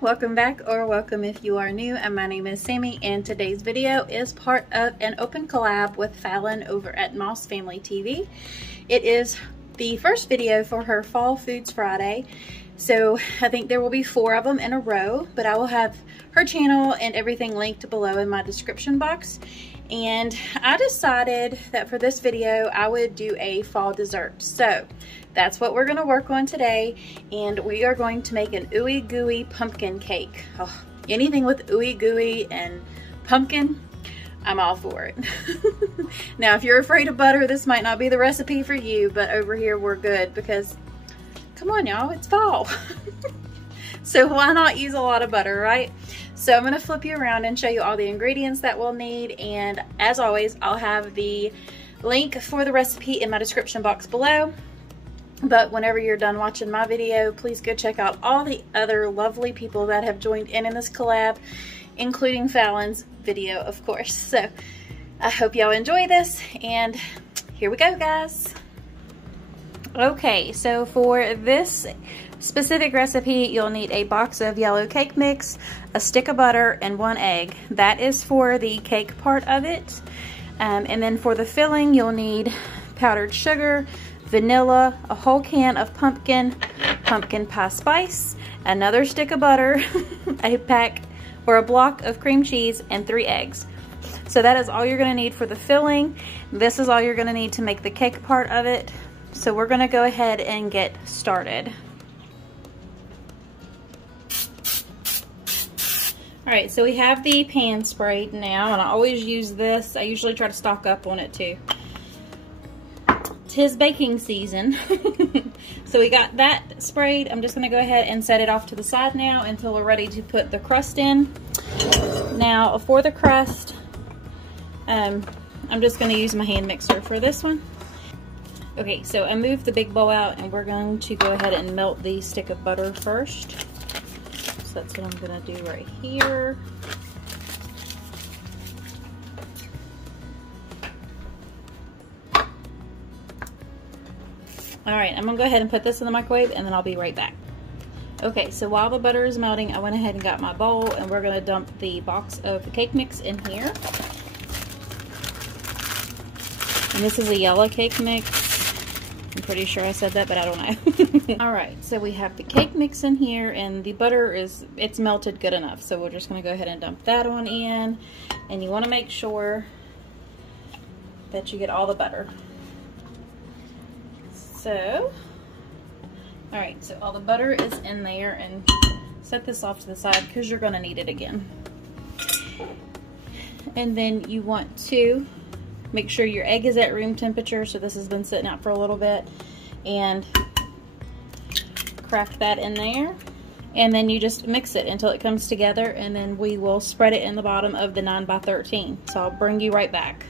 welcome back, or welcome if you are new, and my name is Sammy, and today's video is part of an open collab with Falon over at Moss Family TV. It is the first video for her Fall Foods Friday, so I think there will be 4 of them in a row, but I will have her channel and everything linked below in my description box. And I decided that for this video I would do a fall dessert, so that's what we're going to work on today, and we are going to make an Ooey Gooey pumpkin cake. Oh, anything with Ooey Gooey and pumpkin, I'm all for it. Now if you're afraid of butter, this might not be the recipe for you, but over here we're good because, come on y'all, it's fall. So why not use a lot of butter, right? So I'm going to flip you around and show you all the ingredients that we'll need, and as always I'll have the link for the recipe in my description box below. But whenever you're done watching my video, please go check out all the other lovely people that have joined in this collab, including Falon's video, of course. So I hope y'all enjoy this, and here we go, guys. Okay, so for this specific recipe, you'll need a box of yellow cake mix, a stick of butter, and 1 egg. That is for the cake part of it. And then for the filling, you'll need powdered sugar, vanilla, a whole can of pumpkin pie spice, another stick of butter, a pack or a block of cream cheese, and 3 eggs. So that is all you're going to need for the filling. This is all you're going to need to make the cake part of it. So we're going to go ahead and get started. Alright, so we have the pan sprayed now, and I always use this. I usually try to stock up on it too. 'Tis baking season. So we got that sprayed. I'm just going to go ahead and set it off to the side now until we're ready to put the crust in. Now for the crust, I'm just going to use my hand mixer for this one. Okay, so I moved the big bowl out, and we're going to go ahead and melt the stick of butter first. So that's what I'm going to do right here. Alright, I'm going to go ahead and put this in the microwave, and then I'll be right back. Okay, so while the butter is melting, I went ahead and got my bowl, and we're going to dump the box of the cake mix in here. And this is a yellow cake mix. I'm pretty sure I said that, but I don't know. Alright, so we have the cake mix in here, and the butter it's melted good enough. So we're just going to go ahead and dump that on in. And you want to make sure that you get all the butter. So, alright, so all the butter is in there, and set this off to the side because you're going to need it again. And then you want to make sure your egg is at room temperature, so this has been sitting out for a little bit, and crack that in there. And then you just mix it until it comes together, and then we will spread it in the bottom of the 9x13. So I'll bring you right back.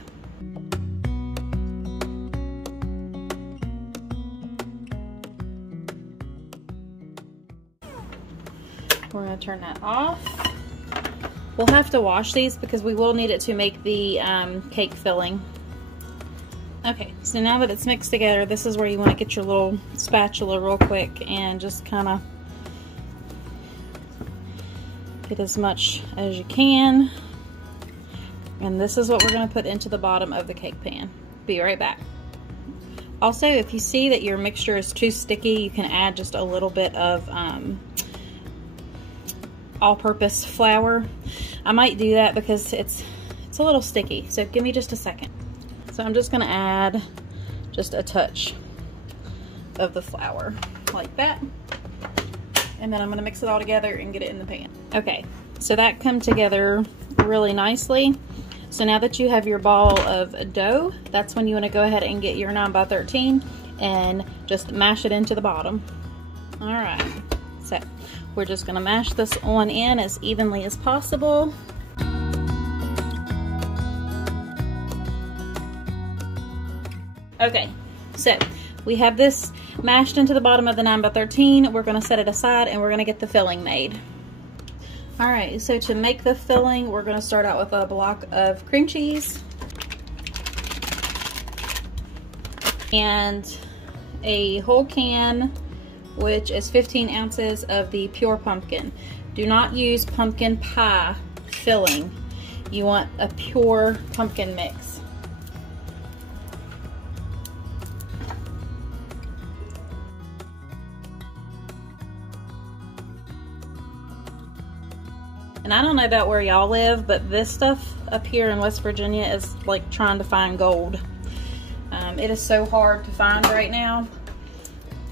We're going to turn that off. We'll have to wash these because we will need it to make the cake filling. Okay, so now that it's mixed together, this is where you want to get your little spatula real quick and just kind of get as much as you can. And this is what we're going to put into the bottom of the cake pan. Be right back. Also, if you see that your mixture is too sticky, you can add just a little bit of all-purpose flour. I might do that because it's a little sticky, so give me just a second. So I'm just going to add just a touch of the flour like that, and then I'm going to mix it all together and get it in the pan. Okay, so that come together really nicely. So now that you have your ball of dough, that's when you want to go ahead and get your 9x13 and just mash it into the bottom. Alright, so we're just going to mash this on in as evenly as possible. Okay, so we have this mashed into the bottom of the 9x13. We're going to set it aside, and we're going to get the filling made. Alright, so to make the filling, we're going to start out with a block of cream cheese and a whole can, which is 15 ounces of the pure pumpkin. Do not use pumpkin pie filling. You want a pure pumpkin mix. And I don't know about where y'all live, but this stuff up here in West Virginia is like trying to find gold. It is so hard to find right now.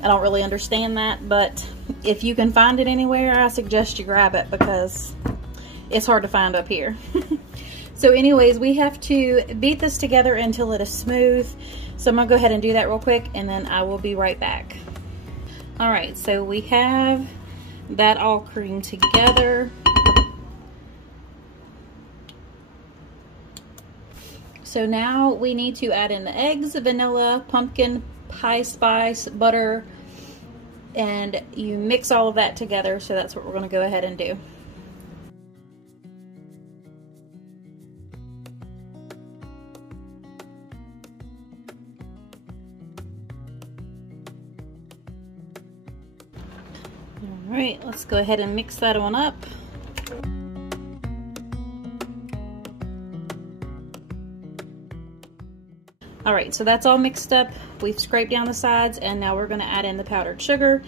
I don't really understand that, but if you can find it anywhere, I suggest you grab it because it's hard to find up here. So anyways, we have to beat this together until it is smooth. So I'm gonna go ahead and do that real quick and then I will be right back. All right, so we have that all creamed together. So now we need to add in the eggs, vanilla, pumpkin, pie spice, butter, and you mix all of that together. So that's what we're gonna go ahead and do. All right, let's go ahead and mix that one up. All right, so that's all mixed up. We've scraped down the sides and now we're gonna add in the powdered sugar.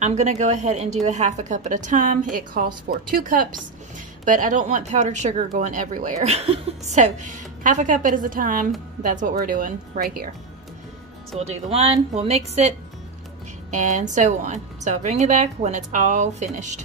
I'm gonna go ahead and do a 1/2 cup at a time. It calls for 2 cups, but I don't want powdered sugar going everywhere. So 1/2 cup at a time, that's what we're doing right here. So we'll do the one, we'll mix it, and so on. So I'll bring it back when it's all finished.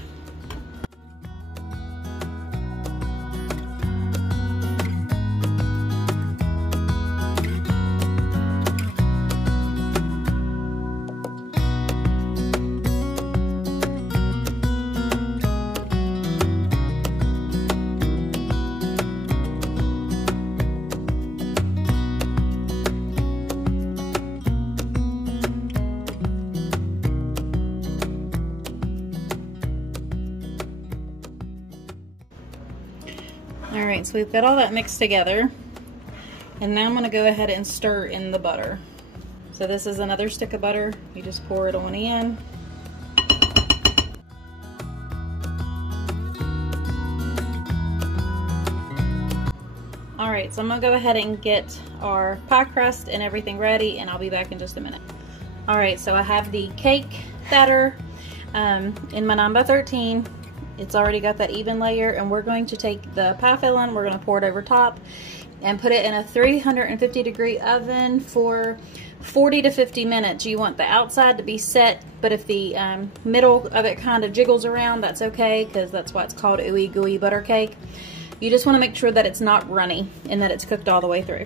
All right, so we've got all that mixed together. And now I'm gonna go ahead and stir in the butter. So this is another stick of butter. You just pour it on in. All right, so I'm gonna go ahead and get our pie crust and everything ready, and I'll be back in just a minute. All right, so I have the cake batter in my 9x13. It's already got that even layer, and we're going to take the pie filling, we're gonna pour it over top and put it in a 350-degree oven for 40 to 50 minutes. You want the outside to be set, but if the middle of it kind of jiggles around, that's okay, because that's why it's called Ooey Gooey butter cake. You just wanna make sure that it's not runny and that it's cooked all the way through.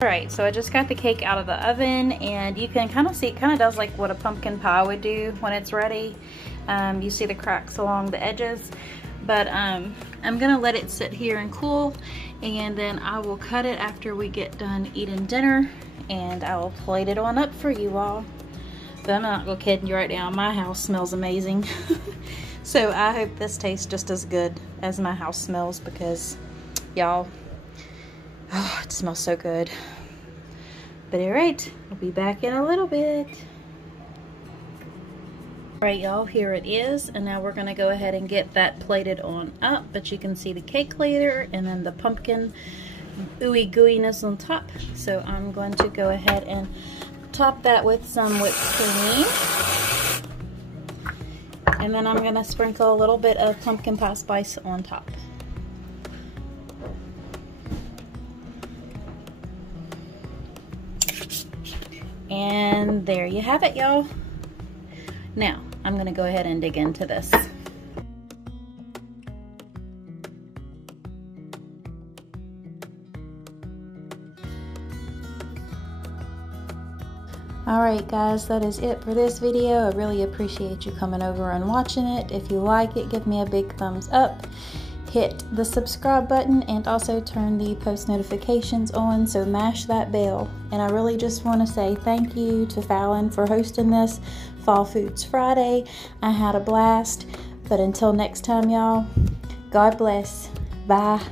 Alright, so I just got the cake out of the oven, and you can kind of see it kind of does like what a pumpkin pie would do when it's ready. You see the cracks along the edges, but I'm gonna let it sit here and cool, and then I will cut it after we get done eating dinner, and I will plate it on up for you all. But I'm not gonna kid you right now, my house smells amazing. So I hope this tastes just as good as my house smells, because y'all, oh, it smells so good. But all right, I'll be back in a little bit. All right, y'all, here it is. And now we're gonna go ahead and get that plated on up, but you can see the cake later and then the pumpkin ooey gooiness on top. So I'm going to go ahead and top that with some whipped cream. And then I'm gonna sprinkle a little bit of pumpkin pie spice on top. And there you have it, y'all. Now, I'm gonna go ahead and dig into this. Alright guys, that is it for this video. I really appreciate you coming over and watching it. If you like it, give me a big thumbs up. Hit the subscribe button and also turn the post notifications on, so mash that bell. And I really just want to say thank you to Falon for hosting this Fall Foods Friday. I had a blast. But until next time, y'all, God bless. Bye.